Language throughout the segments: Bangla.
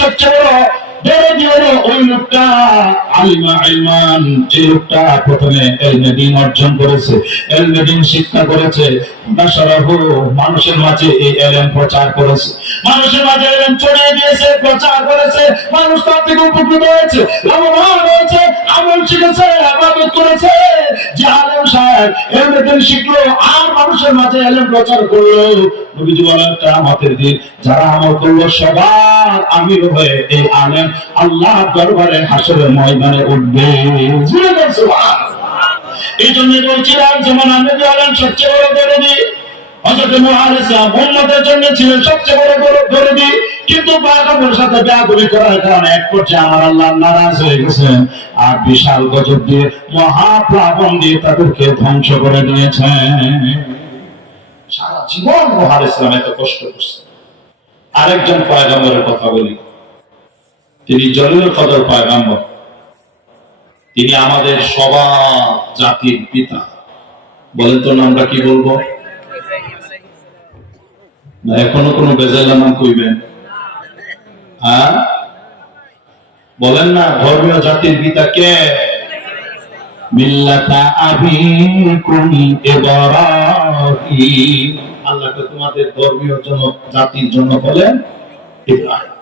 সবচেয়ে বড় দরদি হলো ওই লোকটা আলিমা ইলমান, যে লোকটা প্রথমে ইলমে দ্বীন অর্জন করেছে, ইলমে দ্বীন শিক্ষা করেছে, নাশরাহু মানুষের মাঝে এই ইলম প্রচার করেছে, মানুষের মাঝে ইলম ছড়িয়ে দিয়েছে, প্রচার করেছে, মানুষ তার থেকে উপকৃত হয়েছে, লাভবান হয়েছে, আমল শিখেছে, ইবাদত করেছে। যে আলেম সাহেব ইলমে দ্বীন শিখলো আর মানুষের মাঝে ইলম প্রচার করলো, নবীজি বলেন কিয়ামতের দিন যারা আমল করলো সবার আমির হয়ে এই আলেম আল্লাহর দরবারে হাসরের ময়দানে উঠবে। এই জন্য বলছিলাম যেমন নবী হলেন সবচেয়ে বড় দরদি, হযরত মুহাম্মদ উম্মতের জন্য ছিলেন সবচেয়ে বড় দরদি, কিন্তু পয়গম্বরের সাথে বেয়াদবি করার কারণে এক পর্যায়ে আমার আল্লাহ নারাজ হয়ে গেছেন আর বিশাল গজব দিয়ে মহাপ্লাবন দিয়ে তাদেরকে ধ্বংস করে দিয়েছেন। সারা জীবন মুহাম্মদ ইসলাম এত কষ্ট করছে। আরেকজন পয়গম্বরের কথা বলি, তিনি জলিলুল কদর পয়গম্বর, তিনি আমাদের সবার জাতির পিতা। বলেন তো নামটা কি বলবো? না এখনো কোনো বেজাইলা নাম কইবেন? হ্যাঁ বলেন না, ধর্মীয় জাতির পিতা কে? মিল্লাতা আবিকুম ইব্রাহিম। আল্লাহকে তোমাদের ধর্মীয় জাতির জন্য বলেন ইব্রাহিম।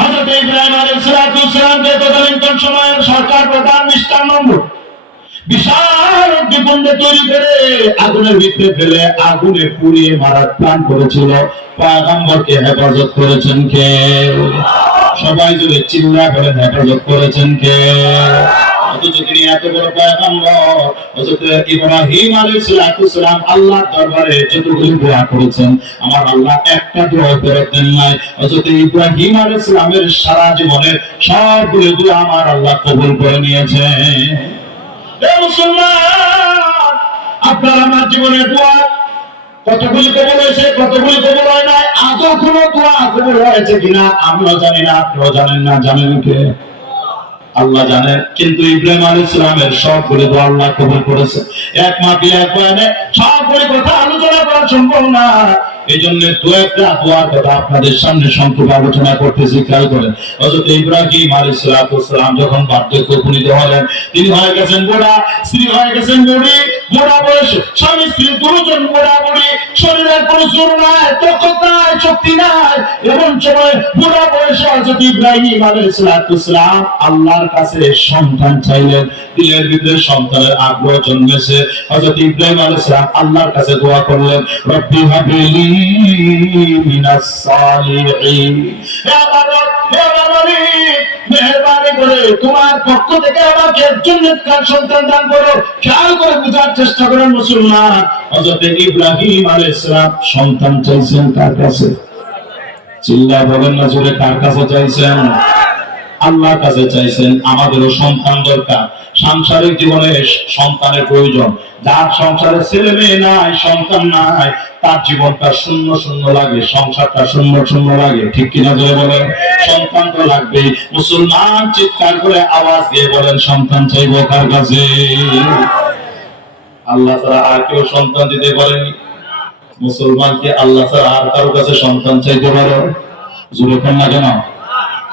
হযরত ইব্রাহিম আলাইহিস সালাম কে তদানীন্তন সময়ের সরকার প্রধান মিস্টার নম্বর বিশাল অগ্নিকুণ্ড তৈরি করে আগুনের ভিতরে ফেলে আগুনে পুড়িয়ে মারার প্ল্যান করেছিল। পয়গম্বরকে হেফাজত করেছেন কে? সবাই জুড়ে চিল্লা করে হেফাজত করেছেন কে? অথচ তিনি এত বড় পয়গম্বর, হযরত ইব্রাহিম আলাইহিস সালাম আল্লাহর দরবারে যতগুলো দোয়া করেছেন আমার আল্লাহ একটা দোয়া ফেরত দেন নাই। হযরত ইব্রাহিম আলাইহিস সালামের সারা জীবনের সবগুলো দোয়া আমার আল্লাহ কবুল করে নিয়েছেন। এ মুসলমান, আপনার আমার জীবনের দোয়া কতগুলি কবুল হয়েছে, কতগুলি কবুল হয় নাই, আদৌ কোনো দোয়া কবুল হয়েছে কিনা আমিও জানি না, আপনিও জানেন না। জানেন কে? আল্লাহ জানেন। কিন্তু ইব্রাহিম আলাইহিস সালামের সবগুলো দোয়া আল্লাহ কবুল করেছে। এক মাপি এক বয়ানে সবগুলো কথা আলোচনা করা সম্ভব না, এই জন্য দু একটা দোয়ার কথা আপনাদের সামনে সংক্ষেপে আলোচনা করতেছি। খেয়াল করেন, হযরত ইব্রাহিম আলাইহিস সালাম যখন বার্ধক্যে উপনীত হলেন, তিনি হয়ে গেছেন বুড়া, স্ত্রী হয়ে গেছেন বুড়ি, বুড়া বয়স, স্বামী স্ত্রী দুজন বুড়া বুড়ি, শরীরের কোনো জোর নাই, তাকত নাই, শক্তি নাই। এমন সময় বুড়া বয়সে হযরত ইব্রাহিম আলাইহিস সালাম আল্লাহর কাছে সন্তান চাইলেন। দিলের ভিতরে সন্তানের আগ্রহ জন্মেছে। হযরত ইব্রাহিম আলাইহিস সালাম আল্লাহর কাছে দোয়া করলেন, রব্বি হাবলি মিনাস সালিহিন। হে আল্লাহ, হে মালিক, মেহেরবানি করে তোমার পক্ষ থেকে আমাকে একজন নেককার সন্তান দান করো। খেয়াল করে বুঝার চেষ্টা করেন মুসলমান, হযরত ইব্রাহিম আলাইহিস সালাম সন্তান চাইছেন কার কাছে? চিল্লা বলেন না জোরে, কার কাছে চাইছেন? আল্লাহর কাছে চাইছেন। আমাদেরও সন্তান দরকার, সাংসারিক জীবনে সন্তানের প্রয়োজন। যার সংসারে ছেলে মেয়ে নাই, সন্তান নাই, তার জীবনটা শূন্য শূন্য লাগে, সংসারটা শূন্য শূন্য লাগে। ঠিক কিনা জোরে বলেন? সন্তান তো লাগবেই। মুসলমান চিৎকার করে আওয়াজ দিয়ে বলেন, সন্তান চাইবো কার কাছে? আল্লাহ ছাড়া আর কেউ সন্তান দিতে পারেনি। মুসলমানকে আল্লাহ ছাড়া আর কারো কাছে সন্তান চাইতে পারো? জোরে কোন না কেন?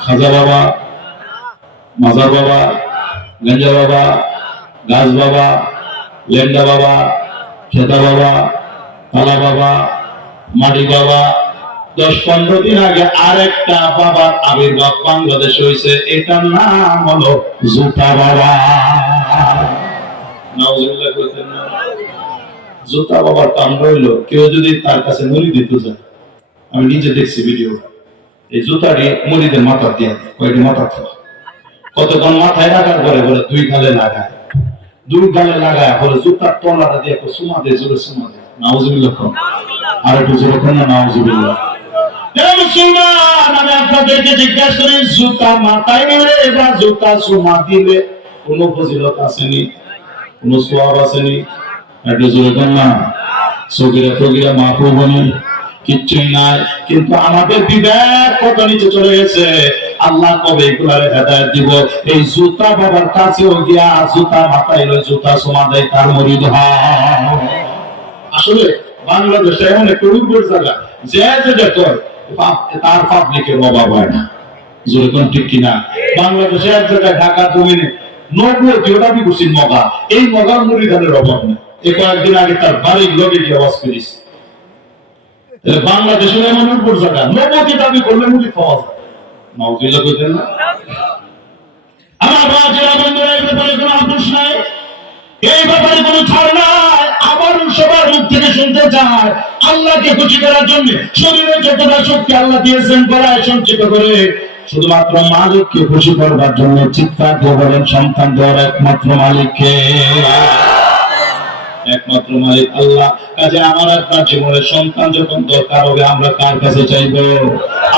খাজা বাবা, মাজার বাবা, গঞ্জা বাবা, গাছ বাবা, লেন্ডা বাবা, খেতা বাবা, তালা বাবা, মাটি বাবা, 10-15 দিন আগে আরেকটা বাবার আবির্ভাব বাংলাদেশে হয়েছে, এটার নাম হলো জুতা বাবা। নাউজুবিল্লাহ কইতেন না? জুতা বাবার কাণ্ড হইল, কেউ যদি তার কাছে মুড়ি দিতে যায়, আমি নিজে দেখছি ভিডিও, এই জুতাটি মুড়িদের মাথা দিয়ে কয়েকটি মাথা থাকে, কতক্ষণ মাথায় রাখার পরে বলে 2 গালে লাগায়, 2 গালে লাগায় বলে জুতার তলাটা দিয়ে সুমা দিয়ে জোরে সুমা দিয়ে। নাউজুবিল্লাহ। আর একটু জোরে কোন না? নাউজুবিল্লাহ। আমি আপনাদেরকে জিজ্ঞাসা করি, জুতা মাথায় নিলে বা জুতা সুমা দিলে কোন ফজিলত আসেনি? কোন সওয়াব আসেনি? একটু জোরে কোন না? সগীরা ফগীরা মাহফুজ বনি কিচ্ছুই নাই। কিন্তু আমাদের বিবেক কত নিচে চলে গেছে। আল্লাহ কবে এগুলারে হেদায়েত দিব? এই জুতা বাবার কাছেও গিয়া জুতা মাথায় লই জুতা সোমা দেয়, তার মুরিদ হয়। আসলে বাংলাদেশে এমন একটা উর্বর জায়গা, যে যেটা কয় তার পাবলিকের অভাব হয় না। যেরকম ঠিক কিনা? বাংলাদেশে এক জায়গায় ঢাকা জমিনে ওটা বিকুশির মগা, এই মগার মুড়ি ধানের অভাব নেই। কয়েকদিন আগে তার বাড়ির লোকে গিয়ে আওয়াজ করিস। বাংলাদেশের এমন উপর জায়গা নবতি দাবি করলে মুড়ি পাওয়া যায়। মাউজিলা কইতেন না? আমার বাজারা বন্ধুরা, এই ব্যাপারে কোনো আপোষ নাই, এই ব্যাপারে কোনো ছাড় নাই। আবার সবার মুখ থেকে শুনতে চায় আল্লাহকে খুশি করার জন্য শরীরে যতটা শক্তি আল্লাহ দিয়েছেন করায় সঞ্চিত করে শুধুমাত্র মালিককে খুশি করবার জন্য চিৎকার দিয়ে বলেন সন্তান দেওয়ার একমাত্র মালিককে, একমাত্র মালিক আল্লাহ। কাজে আমার আপনার জীবনে সন্তান যখন দরকার হবে আমরা কার কাছে চাইবো?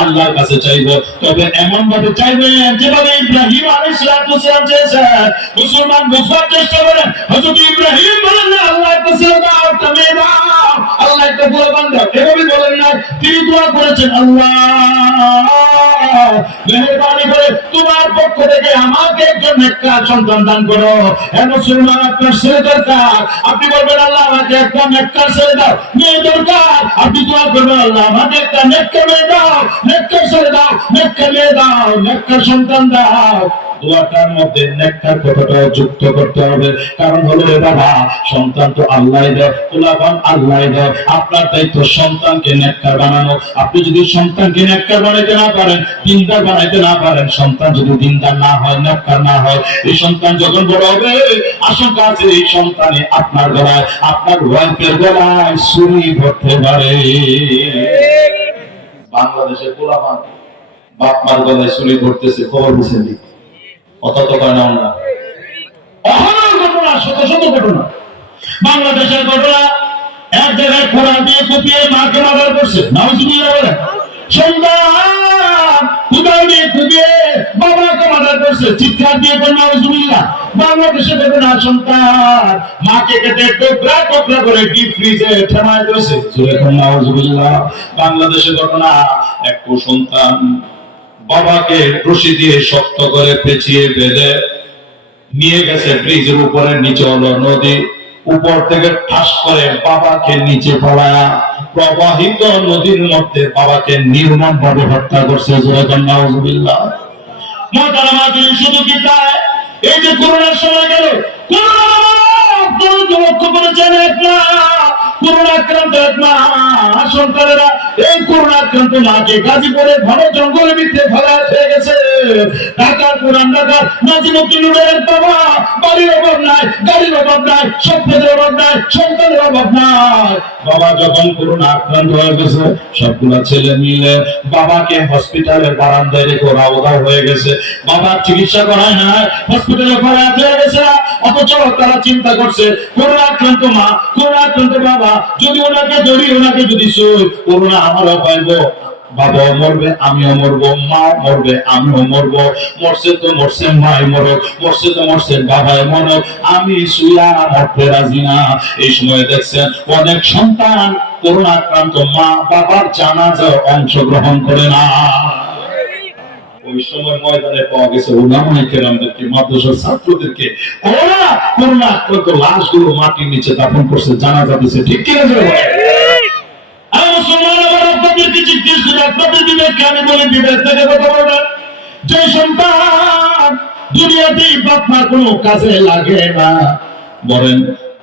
আল্লাহর কাছে চাইবো। তবে এমন ভাবে চাইবেন যেভাবে ইব্রাহিম আলাইহিস সালাম চেয়েছেন। মুসলমান বুঝবার চেষ্টা করেন, হযরত ইব্রাহিম বলেন না আল্লাহ একটা ছেলে দাও, একটা মেয়ে দাও, আল্লাহ একটা গোলাম দাও, এভাবে বলেন না। তিনি দোয়া করেছেন আল্লাহ মেহেরবানি করে তোমার পক্ষ থেকে আমাকে একজন নেককার সন্তান দান করো। হে মুসলমান, আপনার ছেলে দরকার, আপনি বলবেন আল্লাহ আমাকে একটা নেককার ছেলে দাও। মেয়ে দরকার, আপনি দোয়া করবেন আল্লাহ আমাকে একটা নেককার মেয়ে দাও, নেককার ছেলে দাও, নেককার মেয়ে দাও, নেককার সন্তান দাও। দোয়াটার মধ্যে নেককার কথাটা যুক্ত করতে হবে। কারণ হলো বাবা, সন্তান তো আল্লাহই দেয়, কুলাবান আল্লাহই দেয়। আপনার দায়িত্ব সন্তানকে নেককার বানানো। আপনি যদি সন্তানকে নেককার বানাইতে না পারেন, দিনদার বানাইতে না পারেন, সন্তান যদি দিনদার না হয়, নেককার না হয়, এই সন্তান যখন বড় হবে আশঙ্কা আছে এই সন্তানে আপনার গলায়, আপনার ওয়াইফের গলায় ছুরি ধরতে পারে। বাংলাদেশের কুলাবান বাপ মার গলায় ছুরি ধরতেছে, খবর বুঝে নি অত কয় না আমরা। অহরহ ঘটনা, শত শত ঘটনা। বাংলাদেশের ঘটনা, এক জায়গায় খোলা দিয়ে কুপিয়ে মাকে মার্ডার করছে, নাউজুবিল্লাহ বলে। সন্তান উদয় দিয়ে কুপিয়ে বাবাকে মার্ডার করছে, চিৎকার দিয়ে কোন নাউজুবিল্লাহ। বাংলাদেশের ঘটনা, সন্তান মাকে কেটে টুকরা টুকরা করে ডিপ ফ্রিজে ঠেমায় দিয়েছে, কোন নাউজুবিল্লাহ। বাংলাদেশের ঘটনা, এক সন্তান বাবাকে রশি দিয়ে শক্ত করে পেঁচিয়ে বেঁধে নিয়ে গেছে ব্রিজের উপরে, নিচে হলো নদী, উপর থেকে ঠাস করে বাবাকে নিচে ফেলায়া প্রবাহিত নদীর মধ্যে বাবাকে নির্মম ভাবে হত্যা করছে। নাউজুবিল্লাহ। শুধু কি তাই, এই যে করোনার সময় গেল, লক্ষ্য করেছেন করোনা আক্রান্ত এক মা সন্তানেরা এই করোনা আক্রান্ত মাকে গাজীপুরে ঘন জঙ্গলের ভিতরে ফেলা হয়ে গেছে। ঢাকার পুরান ঢাকার নাজিমুদ্দিনের বাবা, বাড়ির অভাব নাই, গাড়ির অভাব নাই, সম্পদের অভাব নাই, সন্তানের অভাব নাই। বাবা যখন করোনা আক্রান্ত হয়ে গেছে, সবগুলা ছেলে মিলে বাবাকে হসপিটালের বারান্দায় রেখে ওরা উধাও হয়ে গেছে। বাবার চিকিৎসা করায় না, হসপিটালে ফেলা হয়ে গেছে। অথচ তারা চিন্তা করছে করোনা আক্রান্ত মা, করোনা আক্রান্ত বাবা, যদি ওনাকে ধরি, ওনাকে যদি সই, করোনা আমারও পাইব, বাবাও মরবে, আমিও মরবো, মা মরবে, আমিও মরবো, মরছে তো মরছে মাই মরক, মরছে তো মরছে বাবাই মরক, আমি শুয়া মরতে রাজি না। এই সময় দেখছেন অনেক সন্তান করোনা আক্রান্ত মা বাবার জানাজায় অংশগ্রহণ করে না। ওই সময় ময়দানে পাওয়া গেছে উলামায়ে কেরামদেরকে, মাদ্রাসার ছাত্রদেরকে করোনা আক্রান্ত লাশগুলো মাটির নিচে দাফন করছে, জানাজা দিছে। ঠিক কিনা? আপনাদেরকে জিজ্ঞেস করি, আপনাদের বিবেককে আমি বলি, বিবেক থেকে কথা বলবেন। যে সন্তান দুনিয়াতে বাপ মা কোনো কাজে লাগে না, বলেন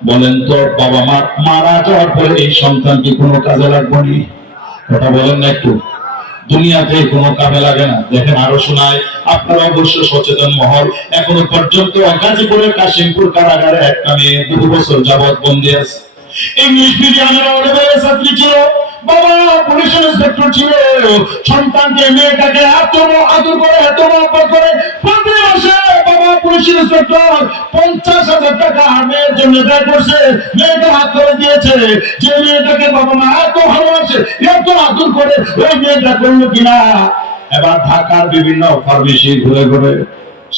বলেন তো বাবা মা মারা যাওয়ার পরে এই সন্তান কি কোনো কাজে লাগবে নি? কথা বলেন না একটু। দুনিয়াতে কোনো কাজে লাগে না। দেখেন আরো শোনায়, আপনারা অবশ্য সচেতন মহল। এখনো পর্যন্ত গাজীপুরের কাশিমপুর কারাগারে একটা মেয়ে 2 বছর যাবৎ বন্দী আছে। ইংলিশ মিডিয়ামের অনেক ছাত্রী ছিল, বাবা পুলিশ ইন্সপেক্টর ছিল। সন্তানকে মেয়েটাকে এত আদর করে, এত মহব্বত করে, প্রতি মাসে বাবা পুলিশ ইন্সপেক্টর 50,000 টাকা মেয়ের জন্য ব্যয় করছে। মেয়েকে হাত করে দিয়েছে। যে মেয়েটাকে বাবা মা এত ভালোবাসে, এত আদর করে, ওই মেয়েটা করলো কিনা। এবার ঢাকার বিভিন্ন ফার্মেসি ঘুরে ঘুরে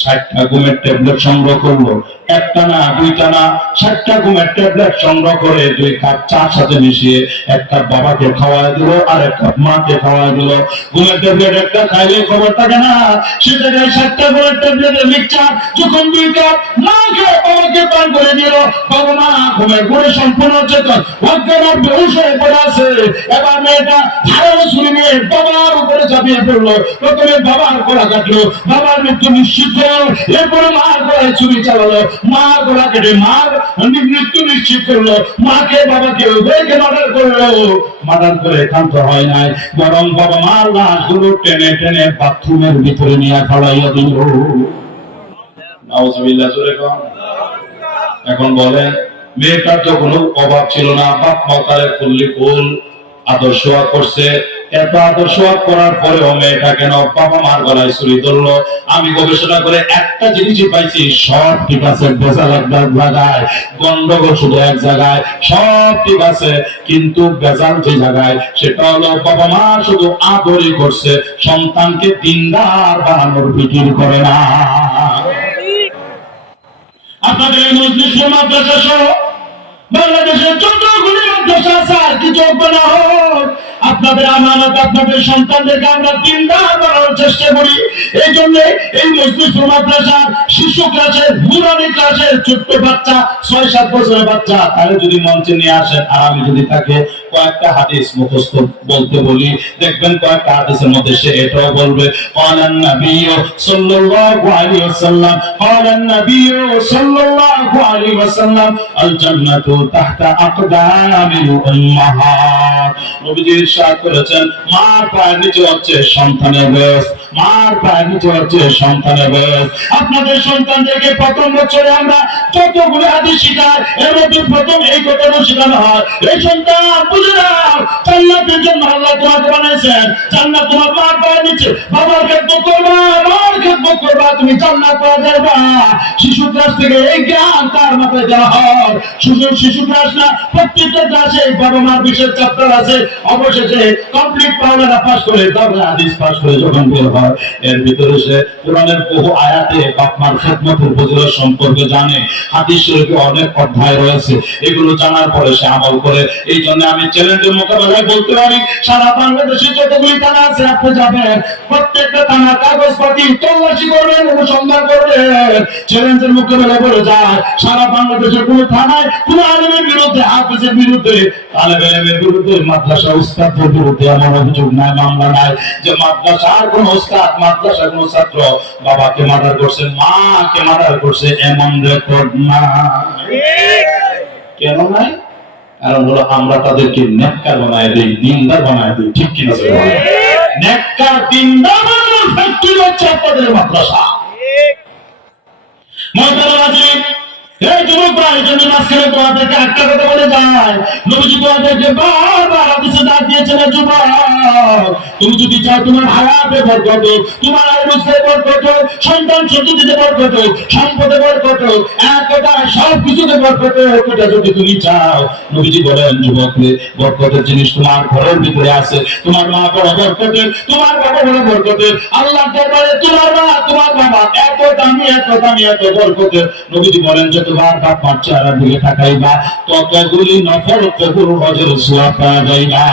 60টা ঘুমের ট্যাবলেট সংগ্রহ করলো, একটা না দুইটা না 60টা ঘুমের ট্যাবলেট সংগ্রহ করে 2 কাপ চার সাথে মিশিয়ে এক কাপ বাবাকে খাওয়ায় দিল আর এক কাপ মাকে খাওয়ায় দিল। ঘুমের ট্যাবলেট একটা খাইলে খবর থাকে না, সে জায়গায় 60টা ঘুমের ট্যাবলেটের মিক্সচার যখন 2 কাপ মাকে বাবাকে পান করে দিল, বাবা মা ঘুমের ঘুরে সম্পূর্ণ চেতন অজ্ঞান বেহুশ হয়ে পড়ে আছে। এবার মেয়েটা ধারালো ছুরি নিয়ে বাবার উপরে ঝাঁপিয়ে পড়লো। প্রথমে বাবার গলা কাটলো, বাবার মৃত্যু নিশ্চিত হলো, এরপরে মার গলায় ছুরি চালালো, মার গলা কেটে মার মৃত্যু নিশ্চিত করলো, মাকে বাবাকে উভয়কে মার্ডার করলো। মার্ডার করে ক্ষান্ত হয় নাই, বরং বাবা মার লাশগুলো টেনে টেনে বাথরুমের ভিতরে নিয়ে খাওয়াইয়া দিল। নাউজুবিল্লাহ জোরে কোন। এখন বলেন, মেয়েটার তো কোনো অভাব ছিল না, বাপ মা তারে ফুললি ফুল আদর্শ করছে। এত আদর্শ করার পরেও মেয়েটা কেন বাবা মার গলায় ছুরি ধরলো? আমি গবেষণা করে একটা জিনিসই পাইছি, সব ঠিক আছে, বেজাল এক জায়গায়, গন্ডগোল শুধু এক জায়গায়। সব ঠিক আছে, কিন্তু বেজাল যে জায়গায় সেটা হলো বাবা মা শুধু আদরই করছে, সন্তানকে দিনদার বানানোর ফিকির করে না। আপনাদের এই মজলিসের মাদ্রাসা সহ বাংলাদেশের যতগুলি মাদ্রাসা আছে আর কি যোগ্য না হোক, আপনাদের আমানত, আপনাদের সন্তানদেরকে আমরা দিনদার বানানোর চেষ্টা করি। এই জন্য এই মজলিসুল মাদ্রাসা শিশু ক্লাসের, নুরানি ক্লাসের ছোট্ট বাচ্চা 6-7 বছরের বাচ্চা, তাহলে যদি মঞ্চে নিয়ে আসেন আর আমি যদি তাকে কয়েকটা হাদিস মুখস্থ বলতে বলি, দেখবেন কয়েকটা হাদিসের মধ্যে সে এটাও বলবে, ক্বালান নবিয়্যু সাল্লাল্লাহু আলাইহি ওয়াসাল্লাম, ক্বালান নবিয়্যু সাল্লাল্লাহু আলাইহি ওয়াসাল্লাম, আল জান্নাতু তাহতা আকদামিল উম্মাহাত। নবীজি ইরশাদ করেছেন, মার পায়ের নিচে হচ্ছে সন্তানের বেশ, মার পায়ের নিচে হচ্ছে সন্তানের বেশ। আপনাদের সন্তানদেরকে প্রথম বছরে আমরা যতগুলো হাদিস শিখাই, এর মধ্যে প্রথম এই কথাটা শেখানো হয়, এই সন্তান বুঝে নাও, জান্নাতের জন্য আল্লাহ তোমাকে বানাইছেন, জান্নাত তোমার মার পায়ের নিচে, বাবার খেদমত করবা, মার খেদমত করবা, তুমি জান্নাত পাওয়া যাবে। শিশু ক্লাস থেকে এই জ্ঞান তার মাথায় দেওয়া হয়। শিশু ক্লাস না, প্রত্যেকটা ক্লাসে বাবা মার বিশেষ চ্যাপ্টার আছে। অবশেষে কমপ্লিট পড়ালেখা পাস করে তবে হাদিস পাস করে যখন বের হয়, এর ভিতরে সে কোরআনের বহু আয়াতে বাপ মার খেদমতের ফজিলত সম্পর্কে জানে। হাদিস শরীফে অনেক অধ্যায় রয়েছে, এগুলো জানার পরে সে আমল করে। এই জন্য আমি চ্যালেঞ্জের মোকাবেলায় বলতে পারি, সারা বাংলাদেশে যতগুলি থানা আছে আপনি যাবেন, প্রত্যেকটা থানা কাগজপাতি তল্লাশি করবেন, অনুসন্ধান করবেন। চ্যালেঞ্জের মোকাবেলায় বলে যায়, সারা বাংলাদেশের কোন থানায় কোন আলেমের বিরুদ্ধে, হাফেজের বিরুদ্ধে, আলেমের বিরুদ্ধে, মাদ্রাসা উস্তাদের বিরুদ্ধে এমন অভিযোগ নাই, মামলা নাই যে মাদ্রাসার কোন উস্তাদ, মাদ্রাসার কোন ছাত্র বাবাকে মার্ডার করছে, মাকে মার্ডার করছে, এমন রেকর্ড নাই। কেন নাই? কারণ হলো আমরা তাদেরকে নেককার বানায় দিই, দিনদার বানায় দিই। ঠিক কিনা? নেককার দিনদার বানানোর ফ্যাক্টরি হচ্ছে আপনাদের মাদ্রাসা। এই যুবক ভাই, জন্য মাঝখানে তোমাদেরকে একটা কথা বলে যায়, নবীজি তোমাদেরকে বারবার হাদিসে ডাক দিয়েছেন, যুবক তুমি যদি চাও তোমার হায়াতে বরকত, তোমার আয়ুষ্যে বরকত, সন্তান সন্ততিতে বরকত, সম্পদে বরকত, এক কথায় সবকিছুতে বরকত, এটা যদি তুমি চাও, নবীজি বলেন যুবকরে, বরকতের জিনিস তোমার ঘরের ভিতরে আছে। তোমার মা বড় বরকতের, তোমার বাবা বড় বরকতের, আল্লাহর দরবারে তোমার মা তোমার বাবা এত দামি, এত দামি, এত বরকতের। নবীজি বলেন যতবার বাপ মার চেহারার দিকে তাকাইবা, ততগুলি নফল কবুল হজের সওয়াব পাওয়া যাইবা।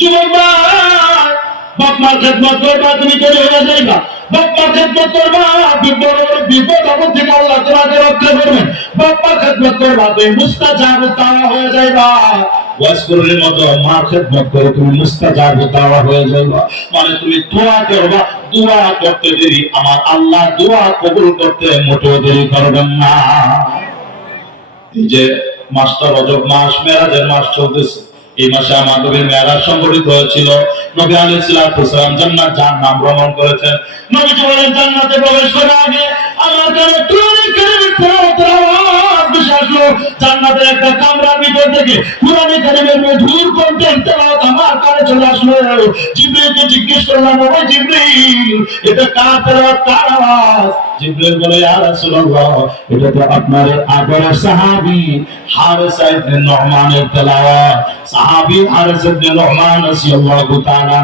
যুবক ভাই, বাপ মার খেদমত করবা, তুমি তৈরি হয়ে যাইবা। বাপ মার খেদমত করবা, বিপদ আপদ থেকে আল্লাহ তোমাকে রক্ষা করবেন। বাপ মার খেদমত করবা, তুমি মুস্তাজাব দাওয়া হয়ে যাইবা। ওয়াসকুরের মতো মার খেদমত করে তুমি মুস্তাজাব দাওয়া হয়ে যাইবা। মানে তুমি দোয়া করবা, দোয়া করতে দেরি, আমার আল্লাহ দোয়া কবুল করতে মোটেও দেরি করবেন না। এই যে মাসটা রজব মাস, মেরাজের মাস চলতেছে, এই মাসে আমার নবীর মেরাজ সংঘটিত হয়েছিল। নবী আলাইহিস সালাম জান্নাত জাহান্নাম ভ্রমণ করেছেন। নবীজি বলেন, জান্নাতে প্রবেশ করার আগে আমার কানে কুরআন কারীমের তেলাওয়াতের আওয়াজ ভেসে আসলো। জান্নাতের একটা কামরার ভিতর থেকে কুরআন কারীমের মধুর কণ্ঠের তেলাওয়াত আমার কানে চলে আসলো। জিবরিলকে জিজ্ঞেস করলাম, ও জিবরিল, এটা কার তেলাওয়াত, কার আওয়াজ? জিবরিল বলে ইয়া রাসূলুল্লাহ এটা তো আপনার আগের সাহাবী হারিস ইবনে নুমানের তেলাওয়াত। সাহাবী হারিস ইবনে নুমান রাদিয়াল্লাহু তাআলা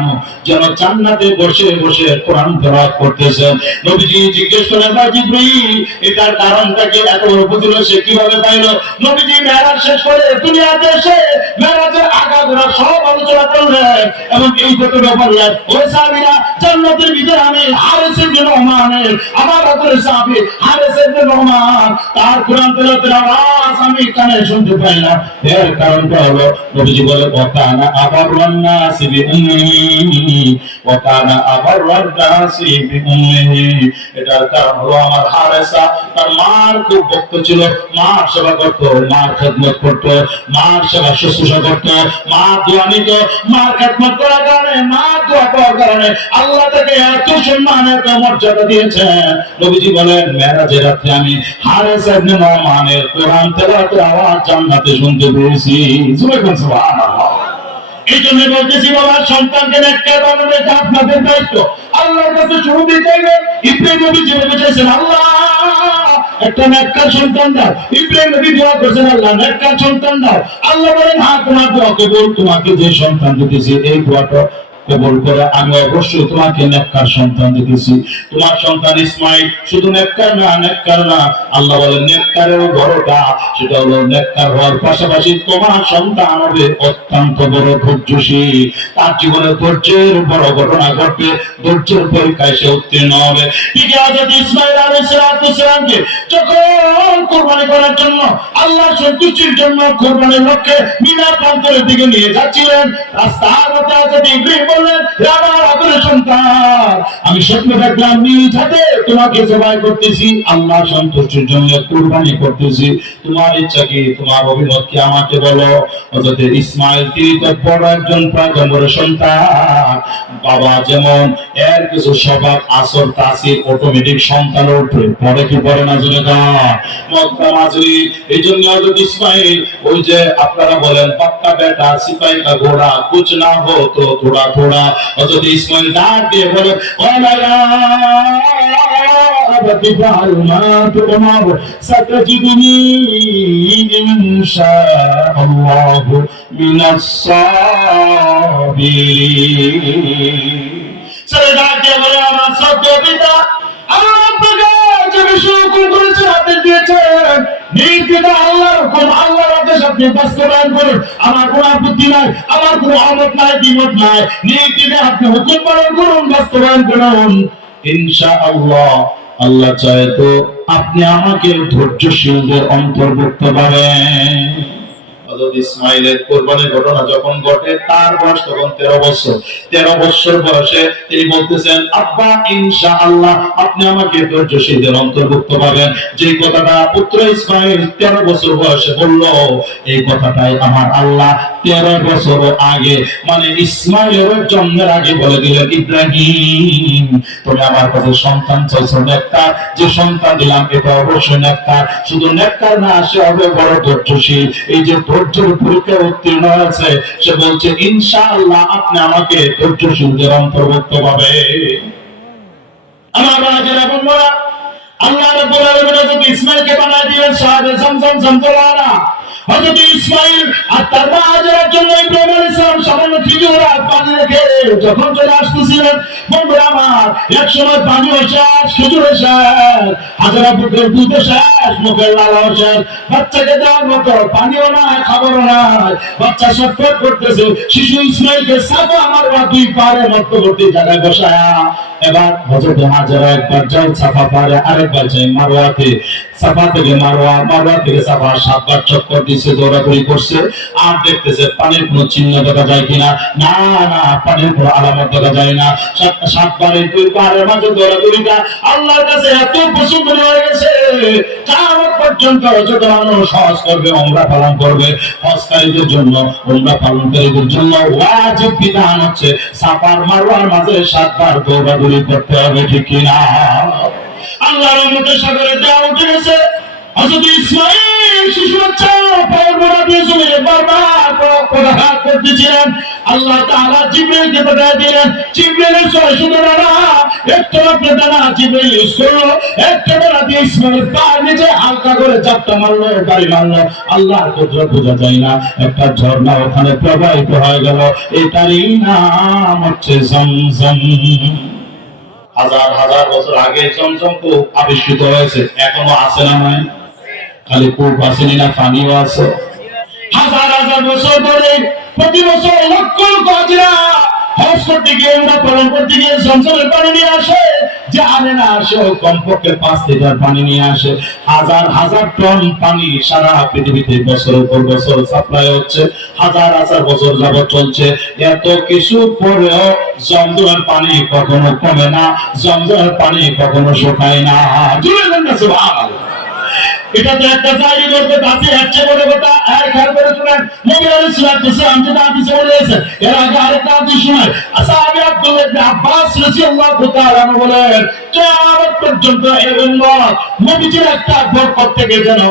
যেন জান্নাতে বসে বসে কোরআন তেলাওয়াত করতেছেন। নবীজি জিজ্ঞেস করেন ভাই জিবরিল এটার কারণটা কি, এত বড় ফজিলত সে কিভাবে পাইল? নবীজি মেরাজ শেষ করে দুনিয়াতে এসে মেরাজের আগাগোড়া সব আলোচনা করলেন এবং এই ঘটনা বললেন ওই সাহাবীরা জান্নাতের ভিতরে আমি হারিস ইবনে নুমানের আমার আগের সাহাবী হারিস ইবনে নুমান তার কোরআন তেলাওয়াতের আওয়াজ আমি কানে শুনতে পাই না। এর কারণটা হলো নবীজি বলে ওয়াকানা আবারুন নাসি বিউম্মিহি ওয়াকানা আবারুন নাসি বিউম্মিহি। এটার কারণ হলো আমার হারেসা তার মার খুব ভক্ত ছিল, মার সেবা করত, মার খেদমত করত, মার সেবা শুশ্রূষা করত, মা দোয়া নিত, মার খেদমত করার কারণে মা দোয়া পাওয়ার কারণে আল্লাহ তাকে এত সম্মান এত মর্যাদা দিয়েছেন। নবীজি বলেন মেরাজের রাতে আমি হারেস ইবনে নুমানের কোরআন তেলাওয়াতের আওয়াজ জান্নাতে শুনতে পেয়েছি। সুবহানাল্লাহ। এই জন্য বলতেছি বাবা সন্তানকে নেককার বানানো এটা আপনাদের দায়িত্ব। আল্লাহর কাছে শুরু দিতে হবে। ইব্রাহিম নবী যেভাবে চাইছেন আল্লাহ একটা নেককার সন্তান দাও, ইব্রাহিম নবী দোয়া করেছেন আল্লাহ নেককার সন্তান দাও। আল্লাহ বলেন হ্যাঁ তোমার দোয়া কবুল, তোমাকে যে সন্তান দিতেছি এই দোয়াটা কবুল করে আমি অবশ্যই তোমাকে নেককার সন্তান দিতেছি। তোমার সন্তান ইসমাইল শুধু নেককার না, আল্লাহ বলেন নেককারেরও বড়টা, সেটা হলো নেককার হওয়ার পাশাপাশি তোমার সন্তান হবে অত্যন্ত বড় ধৈর্যশীল। তার জীবনে ধৈর্যের বড় ঘটনা ঘটবে, ধৈর্যের পরীক্ষায় সে উত্তীর্ণ হবে। ঠিক হযরত ইসমাইল আলাইহিস সালামকে যখন কুরবানি করার জন্য আল্লাহ সন্তুষ্টির জন্য কুরবানির লক্ষ্যে মিনা প্রান্তরের দিকে নিয়ে যাচ্ছিলেন, রাস্তার মধ্যে হযরত ইব্রাহিম বললেন আমার আদরের সন্তান আমি স্বপ্ন দেখলাম নিজ হাতে তোমাকে জবাই করতেছি, আল্লাহ সন্তুষ্টির জন্য কুরবানি করতেছি, তোমার ইচ্ছা কি, তোমার অভিমত কি আমাকে বলো। হযরত ইসমাইল তিনি তো বড় একজন পয়গম্বরের সন্তান, বাবা যেমন এর কিছু স্বভাব আসর তাসির অটোমেটিক সন্তানের উপরে পড়ে কি পড়ে না জেনে দাও মক্কা মাজরি। এই জন্য হযরত ইসমাইল ওই যে আপনারা বলেন পাক্কা বেটা সিপাही का घोड़ा कुछ ना हो तो थोड़ा थोड़ा, হযরত ইসমাইল ডাক দিয়ে বলে ওয়ালা بفعل ما تؤمر ستجدني إن شاء الله من الصابرين। ছেলে ডাক দিয়ে বলে আমার সত্য পিতা আল্লাহ আপনাকে যে বিষয় হুকুম করেছেন আপনি দিয়েছেন নির্দিষ্ট আল্লাহর হুকুম আল্লাহর আদেশ আপনি বাস্তবায়ন করুন। আমার কোনো আপত্তি নাই, আমার কোনো আমত নাই, দ্বিমত নাই, নির্দিষ্ট আপনি হুকুম পালন করুন, বাস্তবায়ন করুন। ইনশাআল্লাহ আল্লাহ চায় তো আপনি আমাকে ধৈর্যশীলদের অন্তর্ভুক্ত করেন। হযরত ইসমাইলের কুরবানির ঘটনা যখন ঘটে তার বয়স তখন 13 বছর। 13 বছর বয়সে তিনি বলতেছেন আব্বা ইনশাআল্লাহ আপনি আমাকে ধৈর্যশীলদের অন্তর্ভুক্ত পাবেন। যে কথাটা পুত্র ইসমাইল 13 বছর বয়সে বলল এই কথাটাই আমার আল্লাহ 13 বছর আগে মানে ইসমাইলের জন্মের আগে বলে দিলেন ইব্রাহিম তুমি আমার কাছে সন্তান চাইছো নেককার, যে সন্তান দিলাম এটা অবশ্যই নেককার, শুধু নেককার না সে হবে বড় ধৈর্যশীল। এই যে ধৈর্যের পরীক্ষা উত্তীর্ণ হয়েছে সে বলছে ইনশাআল্লাহ আপনি আমাকে ধৈর্যশীলদের অন্তর্ভুক্ত পাবে। আমার বাজারা বন্ধুরা আল্লাহ রাব্বুল আলামিন যদি ইসমাইলকে বানায় দিলেন সাহাবে জমজম জমজমানা, হযরত ইসমাইল আর তার বাজারের জন্য ইব্রাহিম আলাইহিস সালাম সামান্য খেজুর আর পানি রেখে যখন চলে আসতেছিলেন বন্ধুরা আমার এক সময় পানি শেষ, খেজুর শেষ, হাজারা পুত্রের দুধ শেষ, মুখের লালাও শেষ, বাচ্চাকে দেওয়ার মতো পানিও নাই, খাবারও নাই, বাচ্চা ছটফট করতেছে। শিশু ইসমাইলকে সাফা মারওয়া দুই পাহাড়ের মধ্যবর্তী জায়গায় বসায়া এবার হযরত হাজেরা একবার যায় সাফা পাহাড়ে, আরেকবার যায় মারওয়াতে। সাফা থেকে মারওয়া, মারওয়া থেকে সাফা 7 বার চক্কর দিচ্ছে, দৌড়াদৌড়ি করছে, আর দেখতেছে পানির কোনো চিহ্ন দেখা যায় কিনা। না না পানির কোনো আলামত দেখা যায় না। 7 বারের দুই পাহাড়ের মাঝে দৌড়াদৌড়িটা আল্লাহর কাছে এত পছন্দ হয়ে গেছে কিয়ামত পর্যন্ত যত মানুষ হজ করবে উমরা পালন করবে হজকারীদের জন্য উমরা পালনকারীদের জন্য ওয়াজিব বিধান হচ্ছে সাফার মারওয়ার মাঝে 7 বার দৌড়াদৌড়ি করতে হবে, ঠিক কিনা? আল্লাহর রহমতের সাগরে দেওয়া উঠে গেছে। হযরত ইসমাইল শিশু বাচ্চা পায়ের মোড়া দিয়ে চলে বারবার পদাঘাত করতেছিলেন। আল্লাহ তাআলা জিবরাইলকে পাঠিয়ে দিলেন। জিবরাইলের সরাসরি দ্বারা একটা মাত্র ডানা জিবরিল ইউজ করলো, একটা ডানা দিয়ে ইসমাইল পায়ের নিচে হালকা করে চাপটা মারলো, বাড়ি মারলো। আল্লাহর কুদরত বোঝা যায় না, একটা ঝর্ণা ওখানে প্রবাহিত হয়ে গেল। এটারই নাম হচ্ছে জমজম। হাজার হাজার বছর আগে জমজম কূপ আবিষ্কৃত হয়েছে, এখনো আছে না নাই? খালি কূপ আসেনি না, পানিও আছে। হাজার হাজার বছর ধরে প্রতি বছর লক্ষ লক্ষ হাজিরা হজ করতে গিয়ে, উমরা পালন করতে গিয়ে জমজমের পানি নিয়ে আসে। যে আনে না আসে কমপক্ষে 5 লিটার পানি নিয়ে আসে। হাজার হাজার টন পানি সারা পৃথিবীতে বছরের পর বছর সাপ্লাই হচ্ছে, হাজার হাজার বছর যাবত চলছে। এত কিছু পরেও জমজমের পানি কখনো কমে না, জমজমের পানি কখনো শুকায় না। জুড়ে দেন না সুবহানাল্লাহ। এটা তো একটা জায়গা করতে আছে, একটা বড় কথা। আর খেয়াল করে শুনেন, নবী আলাইহিস সালাম যেটা হাদিসে বলেছেন, এর আগে আরেকটা হাদিস শুনেন। সাহাবী আব্দুল্লাহ ইবনে আব্বাস রাদিয়াল্লাহু তাআলা বলেন, কিয়ামত পর্যন্ত এই উম্মত নবীজির একটা বরকত থেকে যেন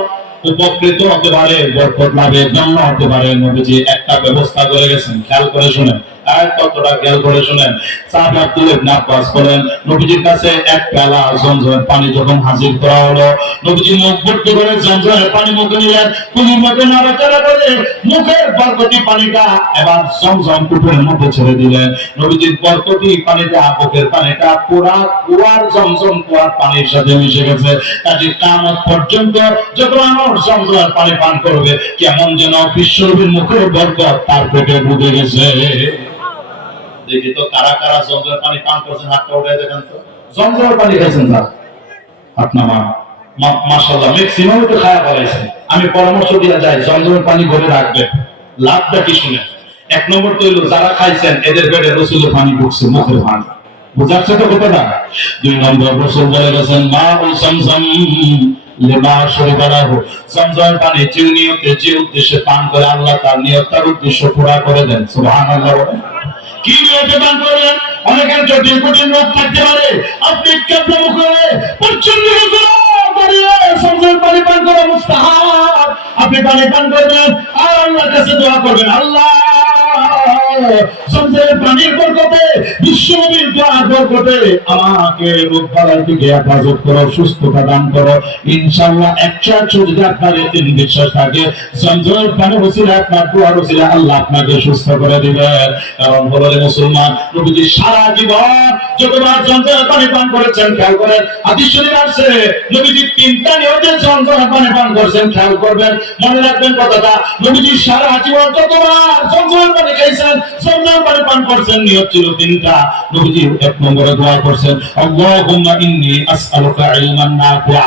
উপকৃত হতে পারে, বরকত লাভের জন্য হতে পারে, নবীজি একটা ব্যবস্থা করে গেছেন। খেয়াল করে শুনেন, আর কতটা খেয়াল করে শুনেন। সাহাবী আব্দুল্লাহ ইবনে আব্বাস বলেন, নবীজির কাছে এক পেয়ালা জমজমের পানি যখন হাজির করা হলো, নবীজি মুখ ভর্তি করে জমজমের পানি মুখে নিলেন, কুলির মধ্যে নাড়াচাড়া করে মুখের বরকতি পানিটা এবার জমজম কূপের মধ্যে ছেড়ে দিলেন। নবীজির বরকতি পানিটা, মুখের পানিটা পুরা কুয়ার জমজম কুয়ার পানির সাথে মিশে গেছে। কাজে কিয়ামত পর্যন্ত যত মানুষ জমজমের পানি পান করবে, কেমন যেন বিশ্বনবীর মুখের বরকত তার পেটে ঢুকে গেছে। দেখি তো কারা কারা জমজমের পানি পান করছেন, হাতটা উঠায় দেখেন তো। জমজমের পানি খাইছেন না? হাত নামা। মাশাআল্লাহ, ম্যাক্সিমাম তো খায়া ফেলাইছেন। আমি পরামর্শ দিয়ে যাই, জমজমের পানি ভরে রাখবেন। লাভটা কি শুনে? এক নম্বর তো হলো, যারা খাইছেন এদের পেটে রাসূলের পানি ঢুকছে, মুখের পানি। বুঝাচ্ছে তো কথাটা? 2 নম্বর রাসূল বলে গেছেন, মা ও জমজম লিমা শরিবাহু, জমজমের পানি যে নিয়তে, যে উদ্দেশ্যে পান করে, আল্লাহ তার নিয়ত, তার উদ্দেশ্য পুরা করে দেন। সুবহানাল্লাহ। কি নিয়তে পান করলেন? অনেকের জটিল কঠিন রোগ থাকতে পারে, আপনি কেবলা মুখে প্রচন্ড দাঁড়িয়ে জমজমের পানি পান করা মুস্তাহাব। আপনি পানি পান করবেন আর আল্লাহর কাছে দোয়া করবেন, আল্লাহ জমজমের পানির বরকতে, বিশ্বনবীর দোয়ার বরকতে আমাকে রোগ বালাই থেকে হেফাজত করো, সুস্থতা দান করো। ইনশাআল্লাহ 100 যদি আপনার এতিম বিশ্বাস থাকে, জমজমের পানি ওসিলা, আপনার দোয়ার ওসিলা আল্লাহ আপনাকে সুস্থ করে দিবেন। কারণ হলো রে মুসলমান, নবীজি সারা জীবন যতবার জমজমের পানি পান করেছেন, খেয়াল করেন, হাদিস শরীফে আছে নবীজি 3টা নিয়তে জমজমের পানি পান করেছেন। খেয়াল করবেন, মনে রাখবেন কথাটা। নবীজি সারা জীবন যতবার জমজমের পানি খাইছেন, জমজমের পানি পান করছেন, নিয়ত ছিল 3টা। নবীজি 1 নম্বরে দোয়া করছেন, আল্লাহুম্মা ইন্নী আসআলুকা ইলমান নাফিআ,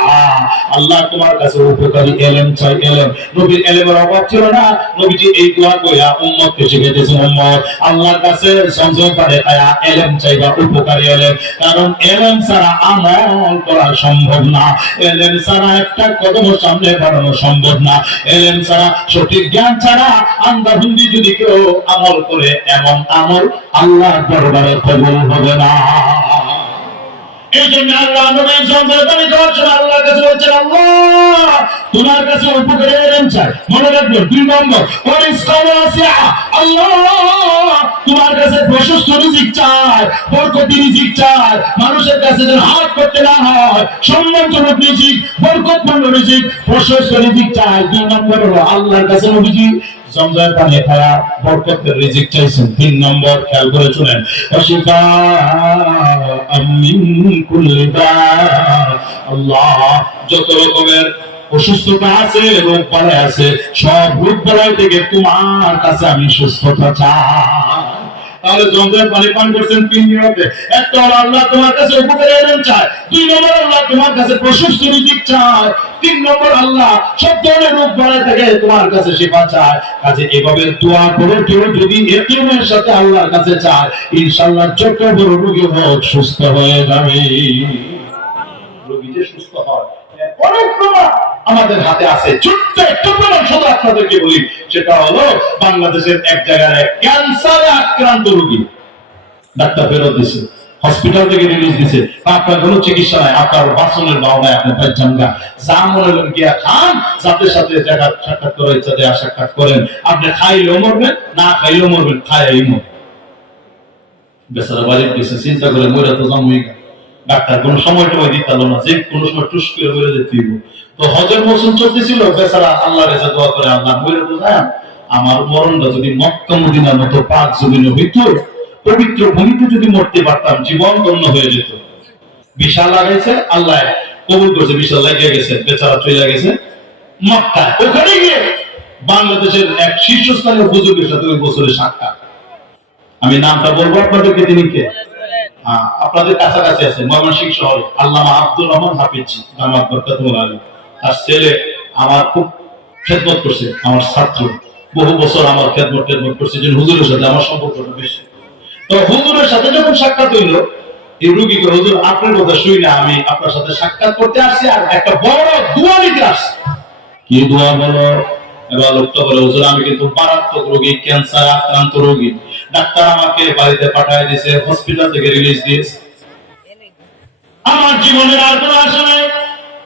আল্লাহ তোমার কাছে উপকারী ইলম চাই, ইলম। নবীর ইলমের অভাব ছিল না, নবীজি এই দোয়া কইয়া উম্মতকে শিখাইতেছেন, উম্মত আল্লাহর কাছে জমজম পানি খায়া ইলম চাইবা, উপকারী ইলম। কারণ ইলম ছাড়া আমল করা সম্ভব না, ইলম ছাড়া একটা কদম সামনে বাড়ানো সম্ভব না, ইলম ছাড়া, সঠিক জ্ঞান ছাড়া আন্ধাধুন্দি যদি কেউ আমল করে, এমন আমল আল্লাহর দরবারে কবুল হবে না। এই জন্য আল্লাহ নবী জমজমের পানি খাওয়ার সময় আল্লাহর কাছে বলছেন, আল্লাহ তোমার কাছে উপকারী ইলম চাই। মনে রাখবেন 2 নম্বর, ওয়ারিজকান ওয়াসিআ, আল্লাহ তোমার কাছে প্রশস্ত রিজিক চাই, বরকতি রিজিক চাই, মানুষের কাছে যেন হাত করতে না হয়, সম্মানজনক রিজিক, বরকতপূর্ণ রিজিক, প্রশস্ত রিজিক চাই। 2 নম্বর হলো আল্লাহর কাছে নবীজি জমজমের পানি খায়া বরকতের রিজিক চাইছেন। 3 নম্বর, খেয়াল করে শুনেন, ওয়াশিফা মিন কুল্লি দা, আল্লাহ যত রকমের অসুস্থতা আছে, রোগ বালাই আছে, সব রোগ বালাই থেকে তোমার কাছে আমি সুস্থতা চাই। তাহলে জমজমের পানি পান করছেন 3 নিয়তে। একটা হলো আল্লাহ তোমার কাছে উপকারী ইলম চায়, 2 নম্বর আল্লাহ তোমার কাছে প্রশস্ত রিজিক চায়, 3 নম্বর আল্লাহ সব ধরনের রোগ বালাই থেকে তোমার কাছে শিফা চায়। কাজে এভাবে দোয়া করে কেউ যদি ইয়কিনের সাথে আল্লাহর কাছে চায়, ইনশাআল্লাহ ছোট বড় রোগী হোক সুস্থ হয়ে যাবে। রোগী যে সুস্থ হয় অনেক প্রমাণ আমাদের হাতে আছে। ছোট্ট একটা প্রমাণ শুধু আপনাদেরকে বলি, সেটা হলো বাংলাদেশের এক জায়গায় ক্যান্সারে আক্রান্ত রোগী, ডাক্তার ফেরত দিছে, হসপিটাল থেকে রিলিজ দিছে, আপনার কোনো চিকিৎসা নাই, আপনার বাসনের ভাবনায় আপনি পাইছেন গা, যা মনে হলেন গিয়া খান, যাদের সাথে জায়গা সাক্ষাৎ করার ইচ্ছা দেয়া সাক্ষাৎ করেন। আপনি খাইলেও মরবেন, না খাইলেও মরবেন, খাইলেই মরবেন। বেচারা বাড়ির কিছু চিন্তা করে মরে তো জন্মই ডাক্তার কোনো সময় দিতে না, যে কোনো সময় টুস করে বলে যেতে। তো হজের মৌসুম চলতেছিল, বেচারা আল্লাহ রেজা দোয়া করে, আল্লাহ বলে বোঝায় আমার মরণটা যদি মক্কা মদিনার মতো পাক জমিনে হইতো, পবিত্র ভূমিতে যদি মরতে পারতাম, জীবন ধন্য হয়ে যেত। বিশাল লাগাইছে, আল্লাহ কবুল করছে, বিশাল লাগিয়ে গেছে, বেচারা চলে গেছে মক্কা। ওখানে গিয়ে বাংলাদেশের এক শীর্ষস্থানীয় হুজুরের সাথে ওই বছরের সাক্ষাৎ। আমি নামটা বলবো আপনাদেরকে, তিনি কে? আপনাদের কাছাকাছি আছে ময়মনসিংহ শহরে আল্লামা আব্দুর রহমান হাফিজ জামাত বরকতুল আলী। তার ছেলে আমার খুব খেদমত করছে, আমার ছাত্র, বহু বছর আমার খেদমত করছে, যে হুজুরের সাথে আমার সম্পর্কটা বেশি। তো হুজুরের সাথে যখন সাক্ষাৎ হইলো, এই রুগীকে, হুজুর আপনার কথা শুই না, আমি আপনার সাথে সাক্ষাৎ করতে আসছি আর একটা বড় দোয়া নিতে আসছি। কি দোয়া বলো? এবার লোকটা বলে, হুজুর আমি কিন্তু মারাত্মক রোগী, ক্যান্সার আক্রান্ত রোগী, ডাক্তার আমাকে বাড়িতে পাঠিয়ে দিয়েছে, হসপিটাল থেকে রিলিজ দিয়েছে, আমার জীবনের আর কোনো আশা নাই,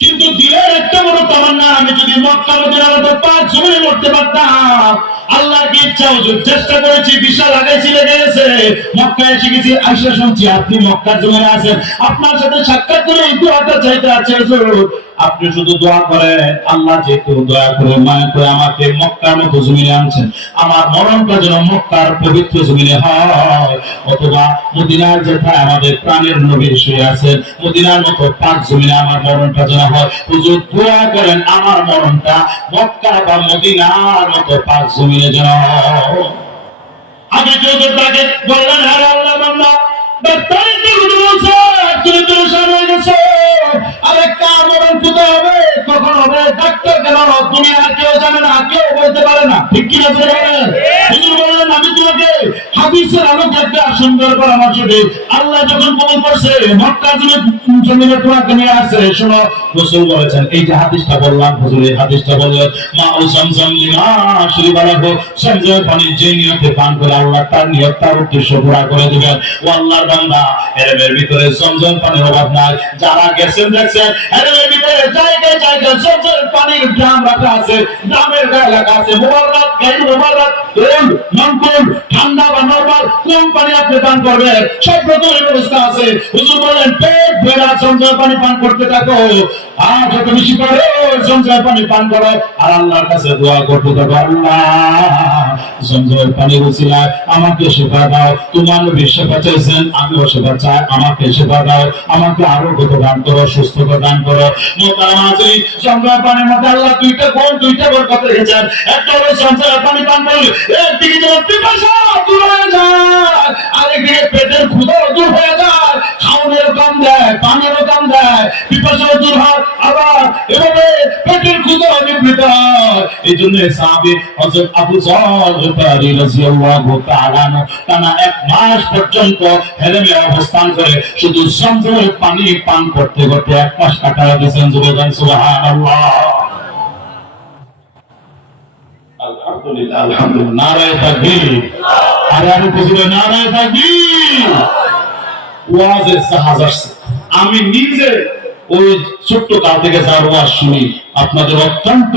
কিন্তু দিলের একটা বড় তামান্না, আমি যদি মক্কা মদিনার মতো পাক জমিনে মরতে পারতাম। আল্লাহ কি ইচ্ছা, হুজুর চেষ্টা করেছি, ভিসা লাগাইছি, লেগে গেছে, মক্কায় এসে গেছি, আইসা শুনছি আপনি মক্কার জমিনে আছেন, আপনার সাথে সাক্ষাৎ করে এই দোয়াটা চাইতে আছে হুজুর, আপনি শুধু দোয়া করেন, আল্লাহ যেহেতু দয়া করে মায়া করে আমাকে মক্কার মতো জমিনে আনছেন, আমার মরণটা যেন মক্কার পবিত্র জমিনে হয়, অথবা মদিনার যেথায় আমাদের প্রাণের নবী শুয়ে আছেন, মদিনার মতো পাক জমিনে আমার মরণটা যেন হয়। হুজুর দোয়া করেন আমার মরণটা মক্কা বা মদিনার মতো পাক জমিনে যেন হয়। আমি যদি তাকে বললেন, হ্যাঁ আল্লাহ বান্দা, ডাক্তারের কি বলছে, তুমি পরেশান হয়ে গেছো, আরে কার মরণ কোথায় হবে, কখন হবে, ডাক্তার কেন, দুনিয়ার কেউ জানে না, কেউ বলতে পারে না, ঠিক কিনা বলেন? হুজুর বললেন, আমি তোমাকে হাদিসের আলোকে একটা সুন্দর পরামর্শ দিই, আল্লাহ যখন কবুল করছে মক্কা জমিনে তোমাকে নিয়ে আসছে, শোনো, রাসূল বলেছেন, এই যে হাদিসটা বললাম, হুজুর এই হাদিসটা বললেন, মা ও zamzam লিমা শুরিবালাহু, zamzam পানি যে নিয়তে পান করে আল্লাহ তার নিয়ত, তার উদ্দেশ্য পুরা করে দিবেন। ও আল্লাহর বান্দা, এর ভিতরে zamzam পানির অভাব নাই, যারা গেছেন দেখছেন, এর ভিতরে জায়গায় জায়গায় zamzam পানির ড্রাম রাখা আছে, ড্রামের গায়ে লেখা আছে মুবাররাক, গায়রু মুবাররাক, কোল্ড, নন কোল্ড, ঠান্ডা বা নরমাল, কোন পানি আপনি পান করবেন, সব রকমের ব্যবস্থা আছে। হুজুর বলেন, পেট ভরে zamzam পানি পান করতে থাকো, আর যত বেশি পারো zamzam পানি পান করো, আর আল্লাহর কাছে দোয়া করতে থাকো, আল্লাহ zamzam পানির উসিলায় আমাকে শিফা দাও, তোমার নবী শিফা চাইছেন, আমিও শিফা চাই, আমাকে শিফা দাও, আমাকে আরোগ্য দান করো, সুস্থতা দান করো। মোহতারাম হাজিরিন, zamzam পানির মধ্যে আল্লাহ দুইটা বরকত রেখেছেন, একটা হলো zamzam পানি পান করলে একদিকে যেমন পিপাসা দূর হয়ে যায়, আরেকদিকে পেটের ক্ষুধা দূর হয়ে যায়, খাওয়ানোর কাম দেয়, পানিরও কাম দেয়, পিপাসাও দূর হয়, আবার এভাবে পেটের ক্ষুধা নিবৃত হয়। এই জন্য সাহাবী হযরত আবু যর গফারি রাদিয়াল্লাহু তাআলা টানা 1 মাস পর্যন্ত হেরেমে অবস্থান করে শুধু zamzam পানি পান করতে করতে 1 মাস কাটায় দিয়েছেন। সুবহানাল্লাহ, আলহামদুলিল্লাহ, আলহামদুলিল্লাহ, নারায়ে তাকবীর, আরে বুঝলে নারায়ে তাকবীর। ওয়াজের জাহাজ আসছে, আমি নিজে ওই ছোট্ট কাল থেকে যার ওয়াজ শুনি, আপনাদের অত্যন্ত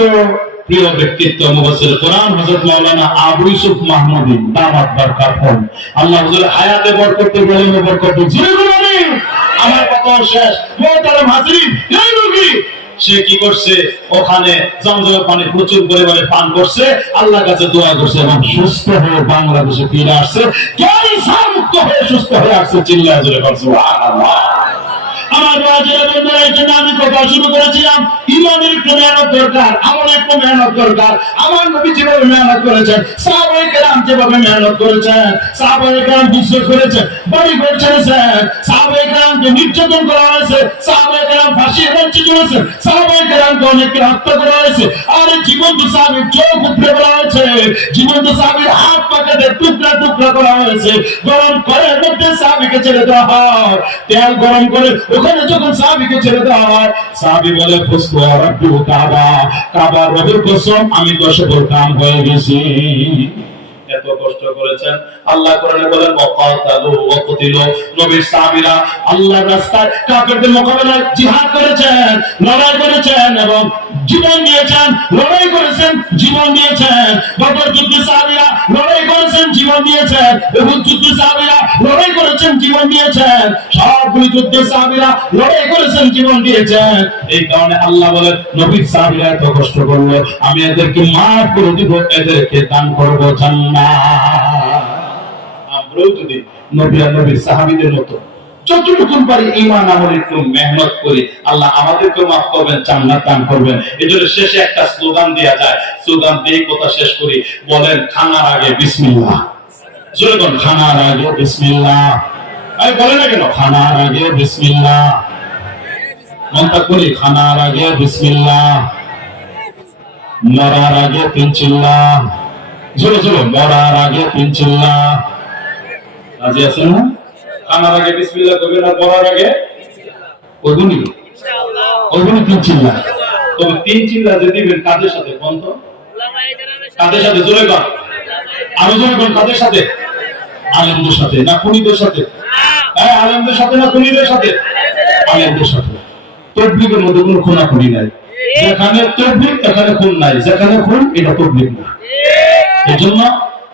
প্রিয় ব্যক্তিত্ব মুফাসসির কোরআন হযরত মাওলানা আবু ইউসুফ মাহমুদী দামাত বরকাতুহু, আল্লাহ হুজুর হায়াতে বরকত দেন, বরকত দিন। আমার কথা শেষ। মোহতারাম হাজিরিন, এই রোগী সে কি করছে, ওখানে zamzam পানি প্রচুর পরিমাণে পান করছে, আল্লাহর কাছে দোয়া করছে এবং সুস্থ হয়ে বাংলাদেশে ফিরে আসছে, ক্যান্সার মুক্ত হয়ে সুস্থ হয়ে আসছে। চিল্লায়ে জোরে বলুন সুবহানাল্লাহ। আমার বাজারে বন্ধুরা, এই জন্য আমি কথা শুরু করেছিলাম, ইমানের একটু মেহনত দরকার, আমলের একটু মেহনত দরকার। আমার নবী যেভাবে মেহনত করেছেন, সাহাবায়ে কেরাম যেভাবে মেহনত করেছেন, সাহাবায়ে কেরাম বিশ্বাস করেছেন, বাড়ি ঘর ছেড়েছেন, সাহাবায়ে কেরামকে নির্যাতন করা হয়েছে, সাহাবায়ে কেরাম ফাঁসির বঞ্চিত হয়েছে, সাহাবায়ে কেরামকে অনেককে হত্যা করা হয়েছে, আর জীবন্ত সাহাবীর চোখ উপড়ে ফেলা হয়েছে, জীবন্ত সাহাবীর হাত পা কেটে টুকরা টুকরা করা হয়েছে, গরম কড়াইয়ের মধ্যে সাহাবীকে ছেড়ে দেওয়া হয়, তেল গরম করে ওখানে যখন সাহাবীকে ছেড়ে দেওয়া হয়, সাহাবী বলে, ফুসতু রাব্বু কাবা, কাবা রবের কসম আমি 10 বার কাম হয়ে গেছি। এত এত কষ্ট করেছেন। আল্লাহ কোরআনে বলেন ওয়াকাতালু ওয়াকতিলু, নবীর সাহাবীরা আল্লাহর রাস্তায় কাফেরদের মোকাবেলায় জিহাদ করেছেন, লড়াই করেছেন এবং জীবন দিয়েছেন, লড়াই করেছেন, জীবন দিয়েছেন। বদর যুদ্ধে সাহাবীরা লড়াই করেছেন, জীবন দিয়েছেন। উহুদ যুদ্ধে সাহাবীরা লড়াই করেছেন, জীবন দিয়েছেন। সবগুলি যুদ্ধে সাহাবীরা লড়াই করেছেন, জীবন দিয়েছেন। এই কারণে আল্লাহ বলেন নবীর সাহাবীরা এত কষ্ট করলো, আমি এদেরকে মাফ করে দিব, এদেরকে দান করব জান্নাত। আমরাও যদি নবী আর নবীর সাহাবীদের মতো যতটুকু পারি ঈমান আমলে একটু মেহনত করি, আল্লাহ আমাদেরকে মাফ করবেন, জান্নাত দান করবেন। এজন্য শেষে একটা স্লোগান দেয়া যায়, স্লোগান দিয়ে কথা শেষ করি। বলেন খানার আগে বিসমিল্লাহ। জোরে বলেন খানার আগে বিসমিল্লাহ। এই বলেন না কেন খানার আগে বিসমিল্লাহ। মনটা করি খানার আগে বিসমিল্লাহ, মরার আগে তিন চিল্লাহ। জোরে জোরে মরার আগে তিন চিল্লাহ। রাজি আছেন না? খানার আগে বিসমিল্লাহ করবেন আর মরার আগে ওইগুলি তিন চিল্লাহ। তবে তিন চিল্লাহ যে দিবেন কাদের সাথে কোন তো? কাদের সাথে? জোরে কর, আরো জোরে কর। কাদের সাথে? আলেমদের সাথে না খুনিদের সাথে? হ্যাঁ, আলেমদের সাথে না খুনিদের সাথে? আলেমদের সাথে। তাবলীগের মধ্যে কোনো খুনাখুনি নাই। যেখানে তাবলীগ এখানে খুন নাই, যেখানে খুন এটা তাবলীগ না। এজন্য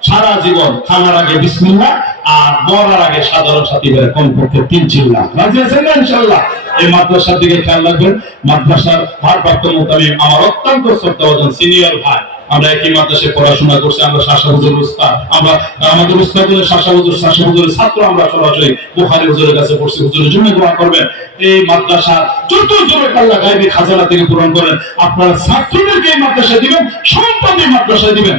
সারা জীবন খানার আগে বিসমিল্লাহ আর মরার আগে সাধারণ সাথী বের কমপক্ষে তিন চিল্লাহ। রাজি আছেন না ইনশাআল্লাহ? এই মাদ্রাসার দিকে খেয়াল রাখবেন। মাদ্রাসার ভারপ্রাপ্ত মুতামিম আমার অত্যন্ত শ্রদ্ধাভাজন সিনিয়র ভাই। আমরা একই মাদ্রাসায় পড়াশোনা করছি। আমরা শাসা হুজুর উস্তাদ, আমরা আমাদের উস্তাদের শাসা হুজুরের ছাত্র। আমরা সরাসরি বুখারী হুজুরের কাছে পড়ছি। হুজুরের জন্য দোয়া করবেন। এই মাদ্রাসা যত জোরে আল্লাহ গায়বী খাজানা থেকে পূরণ করেন। আপনারা ছাত্রদেরকে এই মাদ্রাসায় দিবেন, সম্পদ এই মাদ্রাসায় দিবেন।